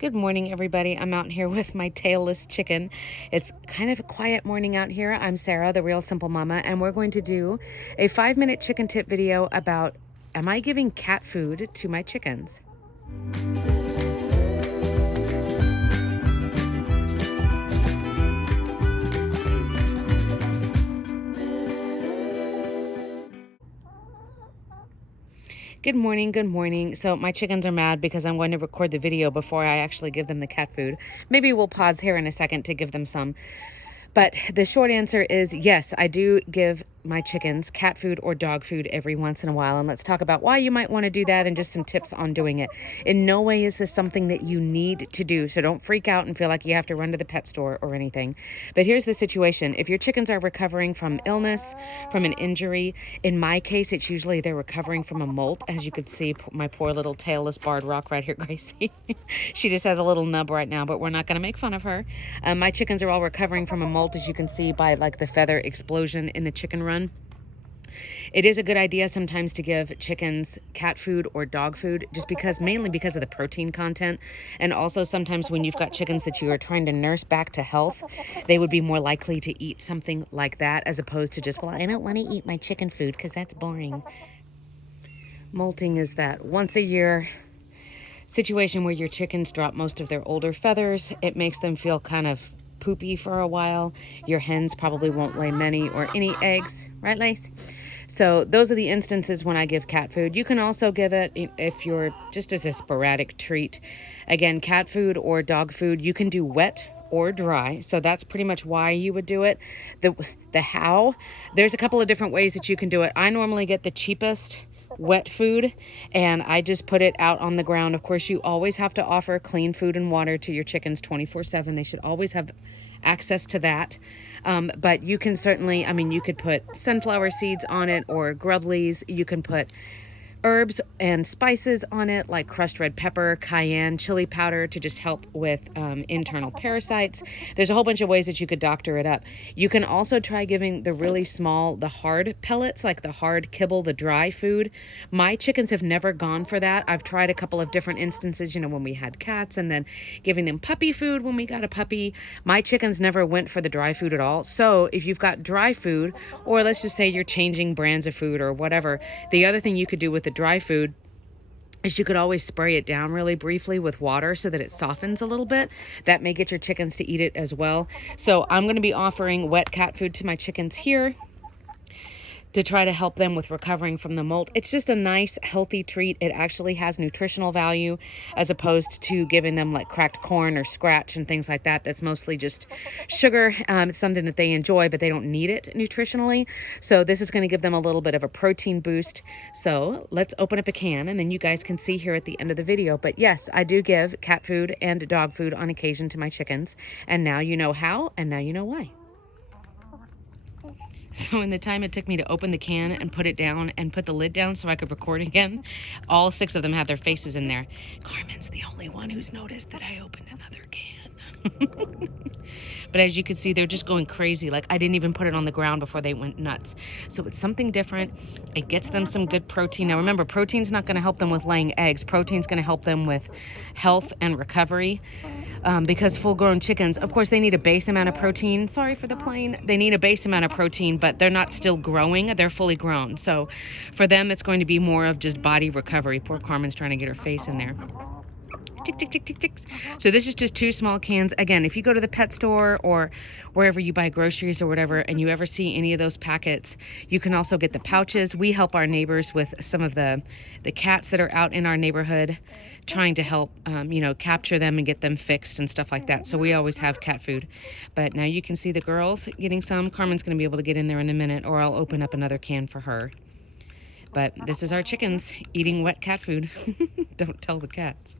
Good morning, everybody. I'm out here with my tailless chicken. It's kind of a quiet morning out here. I'm Sarah, the Real Simple Mama, and we're going to do a 5-minute chicken tip video about, am I giving cat food to my chickens? Good morning, good morning. So my chickens are mad because I'm going to record the video before I actually give them the cat food. Maybe we'll pause here in a second to give them some. But the short answer is yes, I do give my chickens cat food or dog food every once in a while. And let's talk about why you might want to do that and just some tips on doing it. In no way is this something that you need to do. So don't freak out and feel like you have to run to the pet store or anything. But here's the situation. If your chickens are recovering from illness, from an injury, in my case, it's usually they're recovering from a molt. As you could see, my poor little tailless barred rock right here, Gracie. She just has a little nub right now, but we're not going to make fun of her. My chickens are all recovering from a molt, as you can see by like the feather explosion in the chicken run. It is a good idea sometimes to give chickens cat food or dog food, just because, mainly because of the protein content. And also sometimes when you've got chickens that you are trying to nurse back to health, they would be more likely to eat something like that as opposed to just, well, I don't want to eat my chicken food because that's boring. Molting is that once a year situation where your chickens drop most of their older feathers. It makes them feel kind of poopy for a while. Your hens probably won't lay many or any eggs, right, Lace? So those are the instances when I give cat food. You can also give it if you're just as a sporadic treat. Again, cat food or dog food, you can do wet or dry. So that's pretty much why you would do it. The how, there's a couple of different ways that you can do it. I normally get the cheapest wet food and I just put it out on the ground. Of course, you always have to offer clean food and water to your chickens 24/7. They should always have access to that. But you can certainly, I mean, you could put sunflower seeds on it or grub leaves. You can put herbs and spices on it, like crushed red pepper, cayenne, chili powder, to just help with internal parasites. There's a whole bunch of ways that you could doctor it up. You can also try giving the really small, the hard pellets, like the hard kibble, the dry food. My chickens have never gone for that. I've tried a couple of different instances, you know, when we had cats, and then giving them puppy food when we got a puppy. My chickens never went for the dry food at all. So if you've got dry food, or let's just say you're changing brands of food or whatever, the other thing you could do with the dry food is you could always spray it down really briefly with water so that it softens a little bit. That may get your chickens to eat it as well. So I'm going to be offering wet cat food to my chickens here to try to help them with recovering from the molt. It's just a nice, healthy treat. It actually has nutritional value as opposed to giving them like cracked corn or scratch and things like that. That's mostly just sugar. It's something that they enjoy, but they don't need it nutritionally. So this is going to give them a little bit of a protein boost. So let's open up a can and then you guys can see here at the end of the video. But yes, I do give cat food and dog food on occasion to my chickens. And now you know how, and now you know why. So in the time it took me to open the can and put it down and put the lid down so I could record again, all 6 of them had their faces in there. Carmen's the only one who's noticed that I opened another can. But as you can see, they're just going crazy. Like, I didn't even put it on the ground before they went nuts. So it's something different. It gets them some good protein. Now remember, protein's not going to help them with laying eggs. Protein's going to help them with health and recovery. Because full-grown chickens, of course, they need a base amount of protein. Sorry for the plane. They need a base amount of protein, but they're not still growing. They're fully grown. So for them, it's going to be more of just body recovery. Poor Carmen's trying to get her face in there. Tick, tick, tick, tick, ticks. So this is just 2 small cans. Again, if you go to the pet store or wherever you buy groceries or whatever, and you ever see any of those packets, you can also get the pouches. We help our neighbors with some of the cats that are out in our neighborhood, trying to help, you know, capture them and get them fixed and stuff like that. So we always have cat food. But now you can see the girls getting some. Carmen's going to be able to get in there in a minute, or I'll open up another can for her. But this is our chickens eating wet cat food. Don't tell the cats.